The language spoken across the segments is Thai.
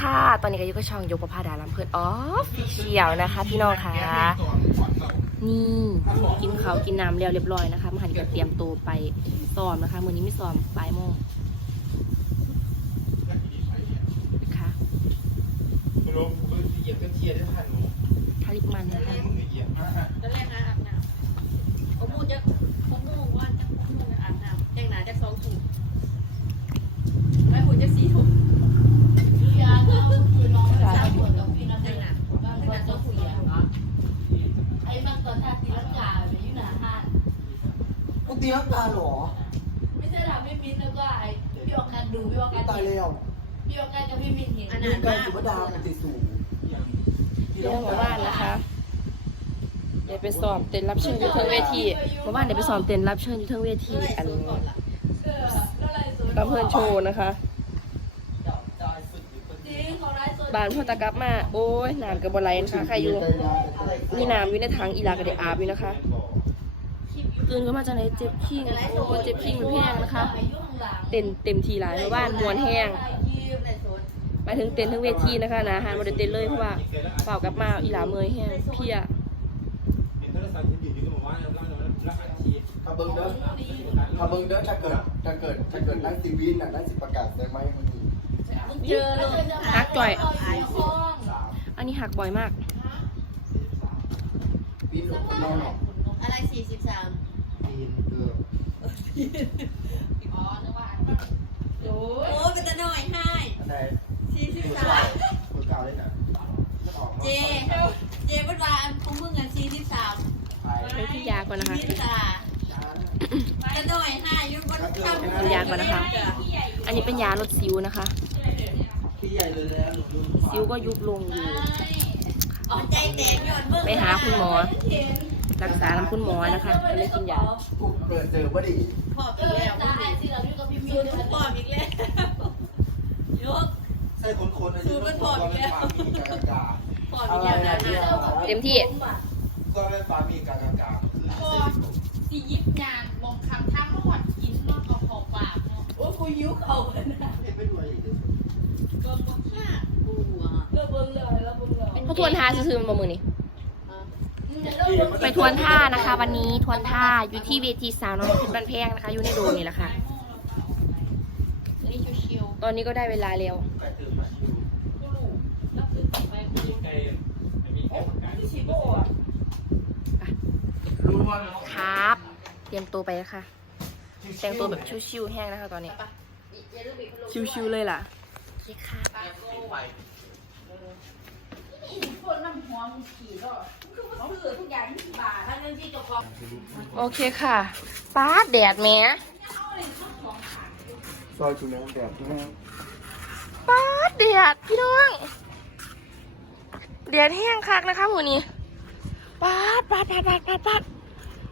ค่ะ ตอนนี้ก็อยู่กับช่องยกประพาดาลำเพิดออฟฟิเชียลนะคะ พี่น้องค่ะ นี่กินเขาวกินน้ำแล้วเรียบร้อยนะคะมาหันก็เตรียมตัวไปซ้อมนะคะมื้อนี้ไม่ซ้อมบ่ายโมงนะคะไม่รู้ผมเหยียกันเทียร์ได้ทันหนูคาลิปมันนะคะมึงเหยียบมากตอนแรกนะอาบน้ำเขาพูดจะเขาพูดว่าจะอาบน้ำแต่งหน้าจะสองถุงไม่พูดจะสีถุงยาเขาคือน้องสามขวดกับพี่น้องแต่งหน้าแต่งหน้าสองถุงยาไอ้บางตอนท่าตีลังกาไปอยู่หน้าห้าน มึงตีลังกาเหรอไม่ใช่ทำไม่มินแล้วก็ไอ้พี่ออกการดูพี่ออกการตายเห็นแล้วพี่ออกการกับพี่มินเห็นดูการสุภดาเป็นติสูงเรื่องของบ้านนะคะเดี๋ยวไปสอบเต้นรับเชิญอยู่เทิงเวทีเมื่อวานเดี๋ยวไปสอบเต้นรับเชิญอยู่เทิงเวทีอันลำเพลินโชว์นะคะ จริงเขาไลฟ์สดบานพ่อตากลับมา โอ้ยน้ำกับบอไหลนะคะใครอยู่ มีน้ำอยู่ในถังอีลากระเดอาบอยู่นะคะ ตื่นก็มาจากไหนเจ็บขิงโอ้เจ็บขิงมันแห้งนะคะเต็มเต็มทีหลายเพราะว่ามวนแห้งหมายถึงเต้นทั้งเวทีนะคะนะอาหารบริเต้นเลยเพราะว่าเปล่ากลับมาอีหลาเมยแห้งเพลียเห็นโทรศัพท์ที่อยู่ที่ก็บอกว่าแล้วแล้วแล้วอาชีพถ้าเบิ้งเด้อถ้าเบิ้งเด้อถ้าเกิดถ้าเกิดถ้าเกิดนั่งซีวินน่ะนั่งสิประกาศได้ไหมมันมีเจอเลยฮักจ่อยไอ้ห้องอันนี้หักบ่อยมากวินหลบนอนหรอก อะไรสี่สิบสามปีนเอออ๋อนึกว่าโอ้ยเป็นตะหน่อยให้อันใดสี่สิบตัวสาเก่ามตัวเก่าเลยนะออกเจ เจเป็นว่าอันของมึงอะสี่สิบสามไปไปที่ยาก่อนนะคะมินตาตะหน่อยให้ยุ่งบนข้างดูยาก่อนนะคะ อันนี้เป็นยาลดสิวนะคะ พี่ใหญ่เลยแล้วหนูดูสิวก็ยุบลงอยู่อ๋อใจแตกยอดเบิ่งไปหาคุณหมอ รักษาลำคุณหมอนะคะก็เลยกินยากูเปิดเจอว่าดีพออีกแล้วไอ้ที่เราอยู่กับพี่มินสูตรปออีกแล้วยกใช่คนคนอายุมันพอมีกากากาปอมอีกแล้วนะเต็มที่ก็เป็นฟามีกากากาพอสียิบงานลงคำท่าเมื่อวันกินนอกเอาของปากโอ้กูยิ้วเข่าเลยนะไม่ด้วยอีกเบิ่งบ่ค่ากูอะเบิ่งเบิ่งเลยแล้วเบิ่งเลยเขาทวนท่าซื่อมามือนี่ ไปทวนท่านะคะ วันนี้ทวนท่าอยู่ที่เวทีสาวน้อยเพชรบ้านแพงนะคะ อยู่ในโดมนี่แหละค่ะนี่ชิวตอนนี้ก็ได้เวลาแล้วไก่ตื่นมาชิวๆกูรู้แล้วคือต่อไปกูมีไก่มีไก่ประกาศชิโบ้อะรู้ว่าครับ เตรียมตัวไปค่ะแต่งตัวแบบชิวๆแห้งนะคะตอนนี้ ชิวๆเลยล่ะโอเคค่ะ คนน้ำหัวมึงขี่ก็คือมันซื้อทุกอย่างยี่สิบบาทถ้าเรื่องที่เจ้าของโอเคค่ะป้าดแดดแหม่ซอยจุนแดดนะป้าดแดดพี่น้องแดดแห้งคักนะคะหมูนี้ป้าดป้าดป้าดป้าดป้าดป้าด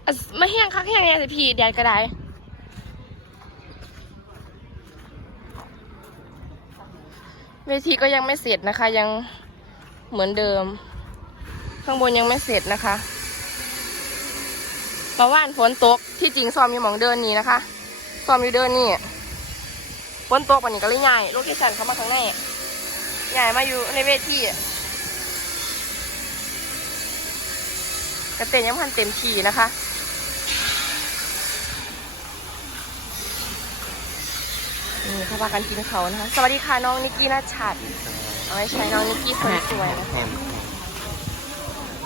อะมาแห้งคักแห้งเนี่ยสิพี่แดดก็ได้เวทีก็ยังไม่เสร็จนะคะยัง เหมือนเดิม ข้างบนยังไม่เสร็จนะคะเพราะว่านฝนตกที่จริงซ้อมอยู่หมองเดินนี้นะคะซ้อมอยู่เดินนี่ฝนตกวันนี้ก็เลยใหญ่ลูกที่สันเข้ามาข้างในใหญ่มาอยู่ในเวทีกระเต็นยังพันเต็มทีนะคะนี่เขาพากันกินเขานะคะ สวัสดีค่ะน้องนิกกี้นัชชัด เอาไว้ใช้น้องนิกกี้สวยๆนะคะ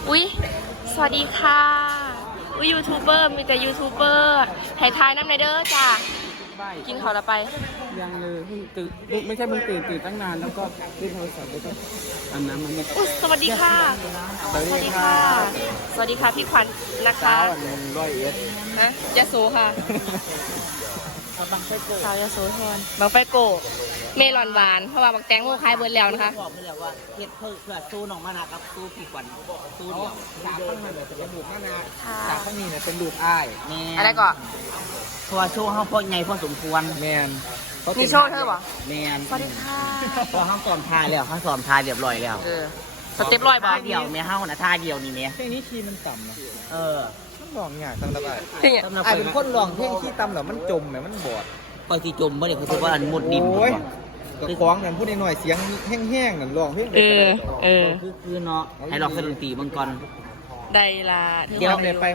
อุ๊ย สวัสดีค่ะ อุ๊ยยูทูบเบอร์มีแต่ยูทูบเบอร์ถ่ายทายน้ำในเด้อจ้ากินเขาแล้วไป ยังเลยเพิ่งตื่นเพิ่งไม่ใช่เพิ่งตื่นตื่นตั้งนานแล้วก็เล่นโทรศัพท์แล้วก็อันน้ำมันไม่อุ๊ยสวัสดีค่ะ สวัสดีค่ะ สวัสดีค่ะพี่ขวัญนะคะเช้าอันหนึ่งร้อยเอ็ดนะยะโสค่ะ เอาบังไฟโกสาวยะโสธรบางไฟโกะเมลอนหวาน เพราะว่าบักแตงโมคายเบิร์ดแล้วนะคะบอกไปแล้วว่าเฮ็ดเพื่อเพื่อสู้น้องมานาครับสู้ผีกวันสู้เดียวจากข้างในเนี่ยเป็นลูกมะนาวค่ะจากข้างนี้เนี่ยเป็นลูกอ้ายแม่อะไรก่อนเพราะว่าโชว์เขาพอไงพอสมควรแมนเขามีต็โชว์เธอบ่แมนสวัสดีค่ะพอเขาสอนทายแล้วเขาสอนทายเรียบร้อยแล้วเออสเต็ปร้อยบ่ท่าเดียวแม่เฮานะท่าเดียวนี่แม่เพลงนี้คีย์มันต่ำนะเออมัน ลองอย่างตั้งแต่ว่าจริงอะสำหรับไอ้ายเป็นคนลองเพลงที่ต่ำแล้วมันจมแหมมันบอดปอยที่จมบ่ได้คือว่าอันมุดดินโอ้ยกับคล้องนั่นพูดหน่อยๆเสียงแห้งๆนั่นร้องเพลงเออเออคือคือเนาะให้ลองสะดุดตีเบิ่งก่อนได้ละเดี๋ยวเดี๋ยวไป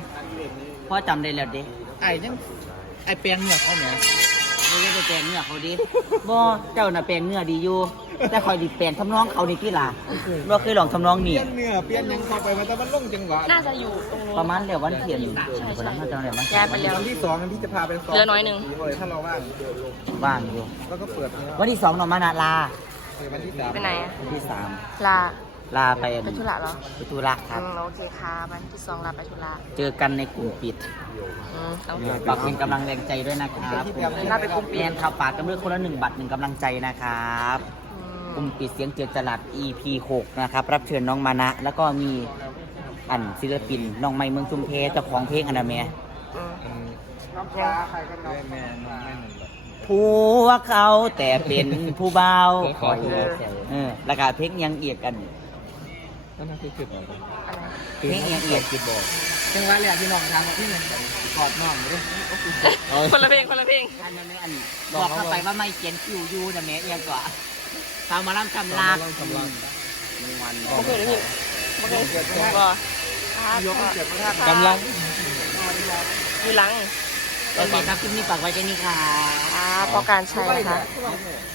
พ่อจำได้แล้วเด้ไอ้ยังไอ้แปลงเหงือกเขาแหมไม่ได้ไปแปลงเนื้อเขาดิบ่เจ้าน่ะแปลงเนื้อดีอยู่ แต่คอยดิแปลงทำนองเขานี่พี่ล่ะบ่เคยลองทำนองเปนี่ลี่ยนเนื้อเปลี่ยนหยังเข้าไปมันแต่มันลงจังหวะน่าจะอยู่ตรงนู้น ประมาณเดี๋ยววันเทียนวันนั้นเขาจะเดี๋ยวมันย้ายไปแล้ว วันที่สองนั้นพี่จะพาไปซ้อมเหลือน้อยหนึ่งเลยถ้าเราว่างว่างอยู่ แล้วก็เปิดวันที่สองน้องมานาลาเปิดวันที่สามไปไหนอะวันที่สามลาลาไปไปธุระเหรอไปธุระคอืรับมโอเคค่ะวันที่สองลาไปธุระเจอกันในกลุ่มปิดอืมโอเค ฝากเป็นกำลังแรงใจด้วยนะครับลาไปกลุ่มปิด แมนครับฝากกันด้วยคนละหนึ่งบัตรหนึ่งกำลังใจนะครับอื กลุ่มมปิดเสียงเจือจรัด EP 6นะครับ รับเชิญน้องมานะ แล้วก็มีอันศิลปินน้องไม้เมืองชุมเพเจ้าของเพลงอันนั้นแม่อืมน้ำปลาใครก็น้ำแม่น้องแม่นผัวเขาแต่เป็นผู้เบาขอเออแล้วก็เพลงยังเอียดกัน นั่นคือคือบอกอะไรเพลงยังเอียดคือบอกจังหวะแรกที่น้องทางที่มันกอดน้องเลยคนละเพลงคนละเพลงอันนั้นไม่อันบอกเข้าไปว่าไม่เขียนคิวยูนะแม่เอียงกว่า ตามมาล่ำคำลาเรากำลังวันไม่เคยได้ยินไม่เคยได้ยินบ่ครับยกเก็บมาท่ากำลังอยู่หลังโอเคครับคลิปนี้ฝากไว้แค่นี้ค่ะอ่าพอการใช้นะคะ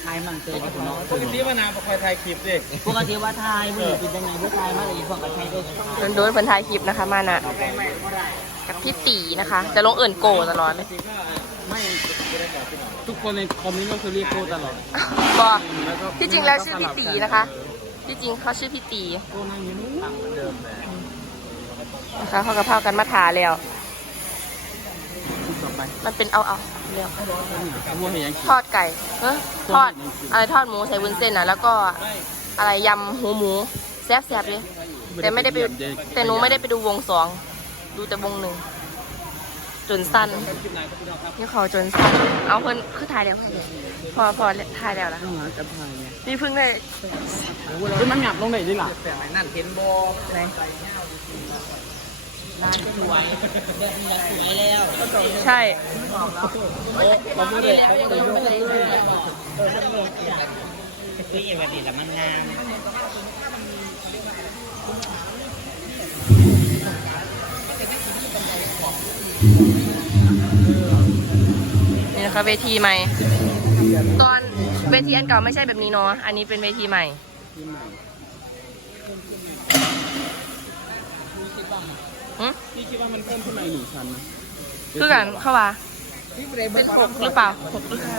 ทายมันเจอที่คุณน้องปกติมานานพอคอยถ่ายคลิปดิปกติว่าทายมือเป็นยังไงผู้ทายมาเลยพวกกับใช้ด้วยโดนโดนเพิ่นถ่ายคลิปนะคะมานะกับพี่ตีนะคะ จะลงเอิ่นโกตลอดเลย ทุกคนในคอมนี้ก็คือเรียกโก้ตลอดบอกที่จริงแล้วชื่อพี่ตีนะคะ ที่จริงเขาชื่อพี่ตีโก้นั่งอยู่นู้นนะคะเขากับพากันมาทาแล้ว ต่อไปมันเป็นเอาเอาเร็ววัวเห็นยังทอดไก่เออทอดอะไรทอดหมูใส่วุ้นเส้นอะ แล้วก็อะไรยำหูหมูแซ่บๆเลยแต่ไม่ได้ไปแต่หนูไม่ได้ไปดูวงสองดูแต่วงหนึ่ง จนสั้นนี่เขาจนสั้นเอาเพิ่นคือถ่ายแล้วถ่ายแล้วพอพอถ่ายแล้วนะต้องหากับทายไงนี่เพิ่งได้เฮ้ยมันหยับลงไหนดิล่ะนั่นเห็นบอน่าจะสวยแบบนี้สวยแล้ว ใช่เราไม่ได้เขาก็เลยยกคืออย่างแบบนี้แล้วมันงาม นี่นะคะเวทีใหม่ ตอนเวทีอันเก่าไม่ใช่แบบนี้เนาะ อันนี้เป็นเวทีใหม่หึพี่คิดว่ามันเพิ่มขึ้นมาอีกหนึ่งชั้นนะคือกันเข้าว่าเป็นหกหรือเปล่าหกหรือห้า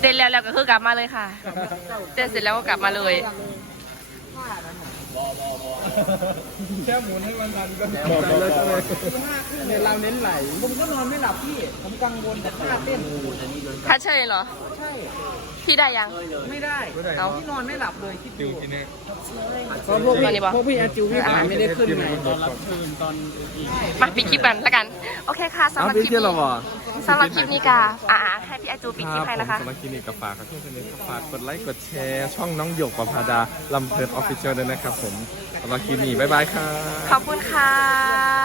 เต้นแล้วแล้วก็คือกลับมาเลยค่ะเต้นเสร็จแล้วก็กลับมาเลย แค่หมุนให้มันทันก็บอกไปเลยใช่ไหมเนี่ยเราเน้นไหล ผมก็นอนไม่หลับพี่ ผมกังวลแต่ท่าเต้นถ้าเชยเหรอ ใช่ พี่ได้ยัง ไม่ได้ เอาที่นอนไม่หลับเลยคิดดูเพราะพวกตอนนี้พี่ปะพวกพี่อาจิวพี่อาไม่ได้ขึ้นไหนตอนรับเชิญตอนอีกมาปิดคลิปกันแล้วกัน โอเคค่ะสำหรับคลิปนี้สำหรับคลิปนี้กาอ่าให้พี่ อาจูปิดคลิปให้นะคะสำหรับคลินิกกับฝากครับที่ชมฝากกดไลค์กดแชร์ช่องน้องหยกประภาดาลำเพลินออฟฟิเชียลด้วยนะครับผมสำหรับคลิปนี้บ๊ายบายครับขอบคุณค่ะ